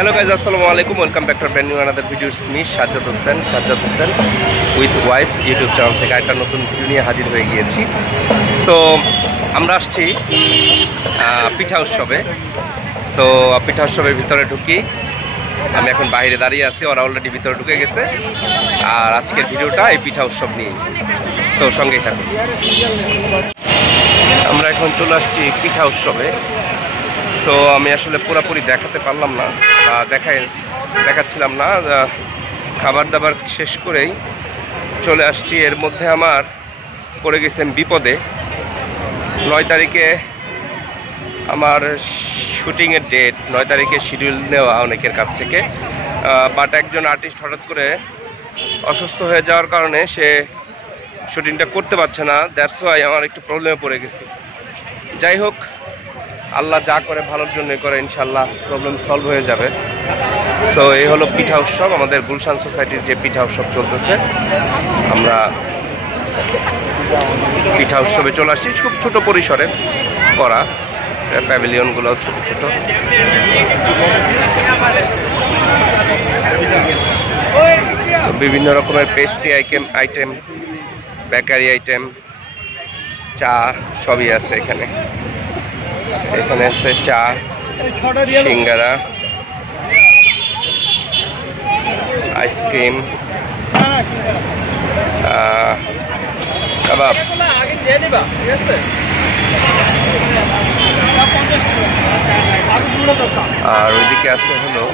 Hello guys, আসসালামু আলাইকুম। Welcome back to brand new another video. It's me Sajjad Hossain with wife YouTube channel থেকে একটা নতুন ভিডিও নিয়ে হাজির হয়ে গিয়েছি। সো আমরা আসছি পিঠা উৎসবে। সো পিঠা উৎসবের ভিতরে ঢুকি, আমি এখন বাইরে দাঁড়িয়ে আছি, ওরা অলরেডি ভিতরে ঢুকে গেছে। আর আজকের ভিডিওটা এই পিঠা উৎসব নিয়ে। সো সঙ্গেই থাকুন। আমরা এখন চলে আসছি পিঠা উৎসবে। সো আমি আসলে পুরোপুরি দেখাতে পারলাম না, দেখাচ্ছিলাম না। খাবার দাবার শেষ করেই চলে আসছি। এর মধ্যে আমার পড়ে গেছেন বিপদে। 9 তারিখে আমার শুটিংয়ের ডেট, 9 তারিখে শিডিউল নেওয়া অনেকের কাছ থেকে, বাট একজন আর্টিস্ট হঠাৎ করে অসুস্থ হয়ে যাওয়ার কারণে সে শুটিংটা করতে পারছে না। দ্যাটস ওয়াই আমার একটু প্রবলেমে পড়ে গেছি। যাই হোক, আল্লাহ যা করে ভালোর জন্য করে, ইনশাল্লাহ প্রবলেম সলভ হয়ে যাবে। সো এই হলো পিঠা উৎসব, আমাদের গুলশান সোসাইটির যে পিঠা উৎসব চলতেছে। আমরা পিঠা উৎসবে চলে আসছি, খুব ছোট পরিসরে করা, প্যাভিলিয়নগুলো ছোট ছোট। বিভিন্ন রকমের পেস্ট্রি আইটেম, বেকারি আইটেম, চা সবই আছে এখানে। এখানে আছে চা, সিঙ্গারা, আইসক্রিম, কাবাব। আর ওইদিকে আছে হলো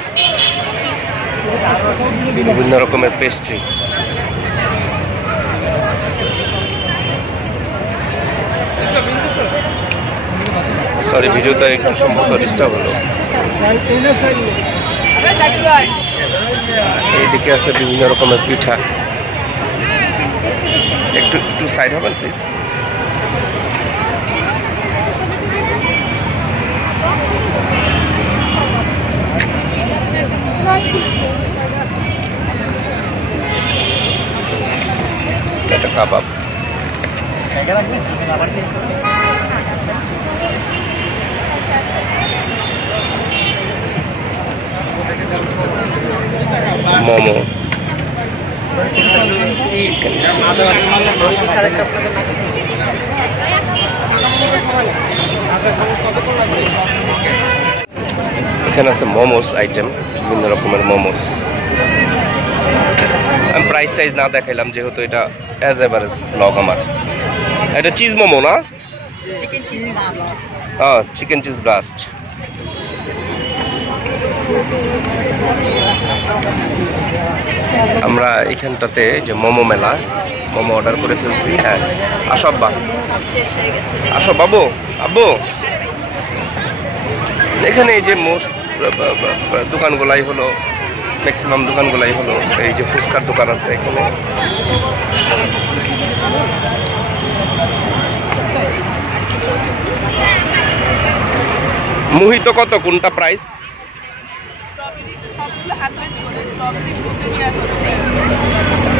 বিভিন্ন রকমের পেস্ট্রি। সরি, ভিডিওটা একটু সম্ভবত ডিস্টার্ব হলো। এইদিকে আছে বিভিন্ন রকমের পিঠা। একটু সাইড হবেন প্লিজ। এটা কাবাব। মোমো, এখানে আছে মোমোস আইটেম, বিভিন্ন রকমের মোমোস। আমি প্রাইস টাইজ না দেখাইলাম, যেহেতু এটা অ্যাজ এভারেজ ব্লগ আমার। এটা চিজ মোমো না? হ্যাঁ, চিকেন চিজ ব্লাস্ট। আমরা এখানটাতে যে মোমো মেলা, মোমো অর্ডার করে ফেলছি। হ্যাঁ, আসো বাবু, আব্বু। এখানে এই যে মোস্ট দোকানগুলাই হলো, ম্যাক্সিমাম দোকানগুলাই হলো এই যে ফুচকার দোকান আছে এখানে। মোহিত কত, কোনটা প্রাইস?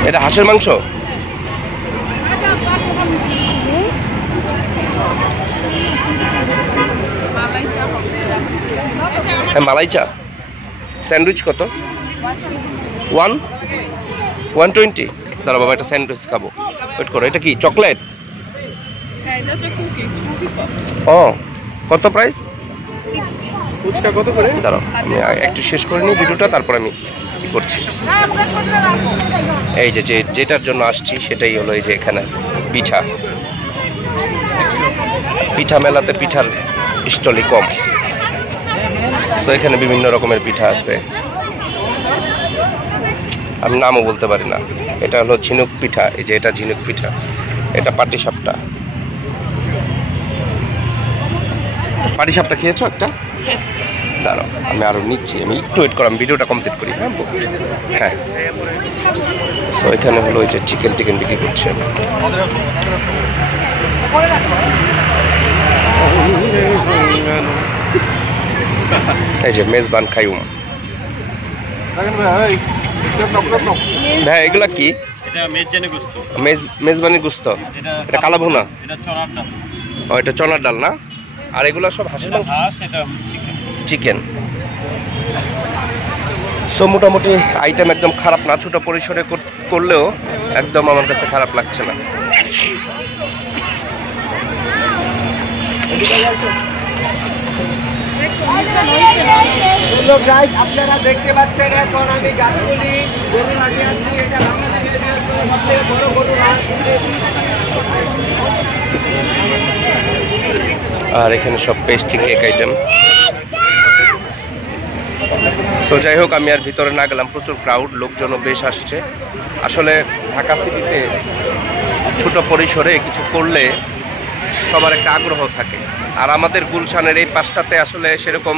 এটা হাঁসের মাংস। হ্যাঁ, মালাই চা। স্যান্ডউইচ কত? 120। দাঁড়া বাবা, একটা স্যান্ডউইচ খাবো, ওয়েট করো। এটা কি চকলেট? ও, কত প্রাইস? ফুচকা কত করে? দাঁড়াও, আমি একটু শেষ করে নিই ভিডিওটা, তারপর আমি কি করছি। এই যে যেটার জন্য আসছি সেটাই হলো এই যে এখানে আছে পিঠা মেলাতে পিঠার স্টলই কম। তো এখানে বিভিন্ন রকমের পিঠা আছে, আমি নামও বলতে পারি না। এটা হলো ঝিনুক পিঠা, এই যে এটা ঝিনুক পিঠা, এটা পাটিসাপটা। পাটিসাপটা খেয়েছো একটা? দাঁড়াও, আমি আরো নিচ্ছি, আমি একটু ওয়েট করো, আমি ভিডিওটা কমপ্লিট করি। হ্যাঁ, তো এখানে হলো ওই যে চিকেন বিক্রি করছে। এই যে মেজবান খায়ুম। ভাই এগুলা কি? মেজবানি গুস্ত। এটা কালা ভুনা, এটা চনার ডাল না? আর এগুলা সব হাঁসের মাংস, চিকেন। সো মোটামুটি আইটেম একদম খারাপ না, ছোট পরিসরে করলেও একদম আমার কাছে খারাপ লাগছে না। আপনারা দেখতে পাচ্ছেন এখন আমি গাছগুলি গরু লাগিয়ে আছি। এটা বাংলাদেশের বড় গরু হাট। আর এখানে সব পেস্ট্রি কেক আইটেম। সো যাই হোক, আমি আর ভিতরে না গেলাম, প্রচুর ক্রাউড, লোকজনও বেশ আসছে। আসলে ঢাকা সিটিতে ছোট পরিসরে কিছু করলে সবার একটা আগ্রহ থাকে, আর আমাদের গুলশানের এই পাশটাতে আসলে সেরকম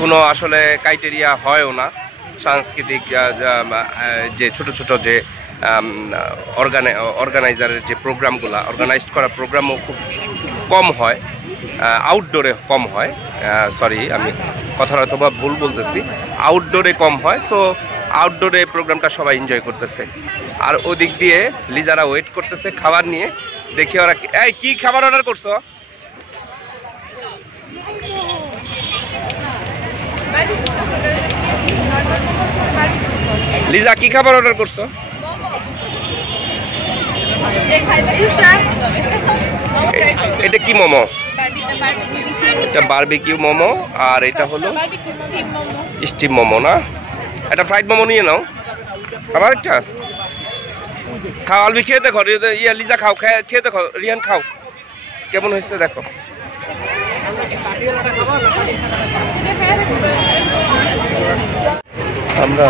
কোনো আসলে ক্রাইটেরিয়া হয়ও না। সাংস্কৃতিক যে ছোট ছোট যে অর্গানাইজারের যে প্রোগ্রামগুলো, অর্গানাইজড করা প্রোগ্রামও খুব কম হয়, আউটডোরে কম হয়। সরি, আমি কথাটা অথবা ভুল বলতেছি, আউটডোরে কম হয়। সো আউটডোরে প্রোগ্রামটা সবাই এনজয় করতেছে, আর ওদিক দিয়ে লিজারা ওয়েট করতেছে খাবার নিয়ে। দেখি ওরা কি খাবার অর্ডার করছো? লিজা কি খাবার অর্ডার করছো? এটা কি মোমো? এটা বারবিকিউ মোমো, আর এটা হলো স্টিম মোমো না? এটা ফ্রাইড মোমো নিয়ে নাও। আবার একটা খাও, আলবি খেয়ে দেখো, ইয়া লিজা খাও, খেয়ে দেখো, রিয়ান খাও কেমন হয়েছে দেখো। আমরা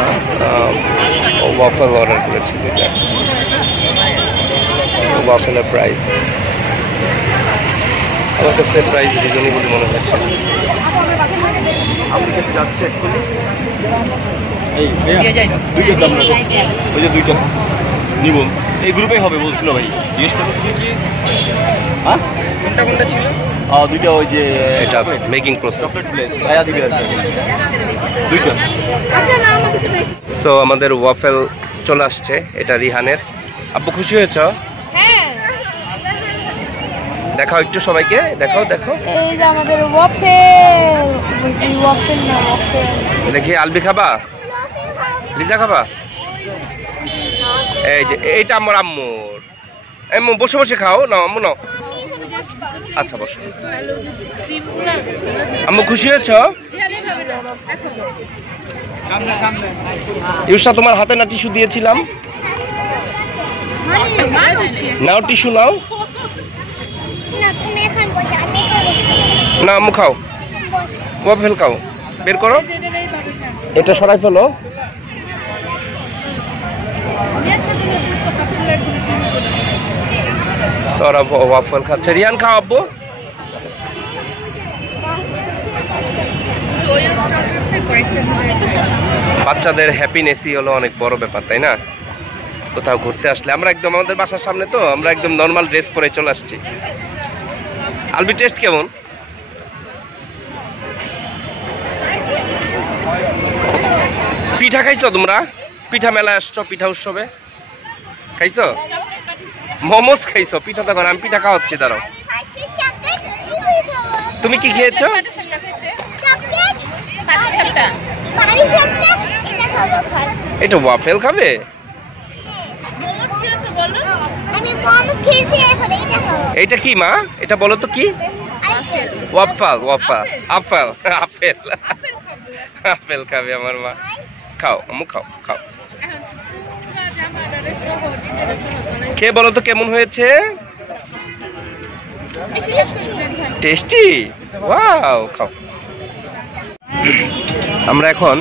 ওয়াফেল অর্ডার করেছি, ওয়াফেলের প্রাইস আমার কাছে প্রাইস রিজনেবল মনে হচ্ছে। আপনি কাছে যাচ্ছে এক্ষুনি ওই যে দুইটা নিব, এই গ্রুপেই হবে বলছিল ভাই, জিজ্ঞেস করো কি হ্যাঁ কোনটা কোনটা ছিল। দুইটা ওই যে এটা মেকিং প্রসেস দুইটা। সো আমাদের ওয়াফেল চলে আসছে, এটা রিহানের। আব্বু খুশি হয়েছ? দেখাও একটু সবাইকে, দেখাও দেখো। এই যে আমাদের ওয়াফেল, ওয়াফেল না ওয়াফেল। দেখি আলবি খাবা, লিজা খাবা? এই যে এইটা আমার আম্মুর। আম্মু বসে বসে খাও, নাও আম্মু নাও। আচ্ছা বসো। আম্মু খুশি হয়েছ? ইউসা তোমার হাতে না টিস্যু দিয়েছিলাম, নাও টিস্যু নাও। না আম্মু খাও, ওয়াফেল খাও, বের করো, এটা সরাই ফেলো। সৌরভ ওয়াফেল খাচ্ছে, রিয়ান খাও আব্বু। বাচ্চাদের হ্যাপিনেসই হলো অনেক বড় ব্যাপার, তাই না? কোথাও ঘুরতে আসলে আমরা একদম আমাদের বাসার সামনে, তো আমরা একদম নর্মাল ড্রেস পরে চলে আসছি। আলবি টেস্ট কেমন? পিঠা খাইছো তোমরা? পিঠা মেলায় আসছো, পিঠা উৎসবে খাইছো? মোমোস খাইছো? পিঠা তখন আমি পিঠা খাওয়াচ্ছি, দাঁড়াও। তুমি কি খেয়েছো? এটা ওয়াফেল খাবে? এটা কি মা? এটা বলো তো কি? Waffle, waffle, apple, apple, apple খাবে আমার মা। খাও আম্মু, খাও খাও, খেয়ে বলো তো কেমন হয়েছে? টেস্টি? ওয়াও, খাও। আমরা এখন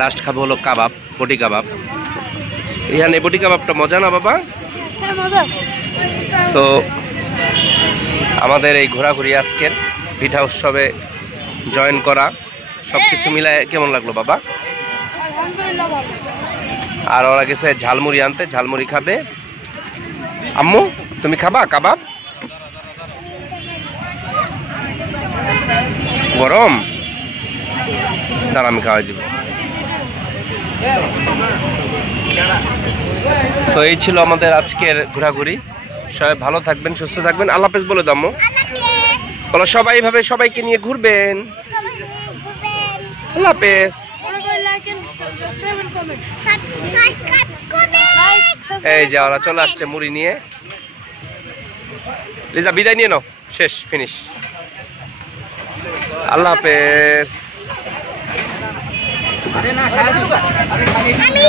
লাস্ট খাবো হলো কাবাব, বটি কাবাব। রিহান, এই বটি কাবাবটা মজা না বাবা? সো আমাদের এই ঘোরাঘুরি আজকের পিঠা উৎসবে জয়েন করা সবকিছু মিলায় কেমন লাগলো বাবা? আর ওরা গেছে ঝালমুড়ি আনতে, ঝালমুড়ি খাবে। আম্মু তুমি খাবা কাবাব? গরম? দাঁড়া আমি খাওয়াই দিব। সো এই ছিল আমাদের আজকের ঘোরাঘুরি। সবাই ভালো থাকবেন, সুস্থ থাকবেন, আল্লাহ হাফেজ বলে দাও। বলো সবাই ভাবে সবাইকে নিয়ে ঘুরবেন। আল্লাহ হাফেজ। এই যে ওরা চলে আসছে মুড়ি নিয়ে। লিজা বিদায় নিয়ে নাও, শেষ, ফিনিশ। আল্লাহ হাফেজ। আমি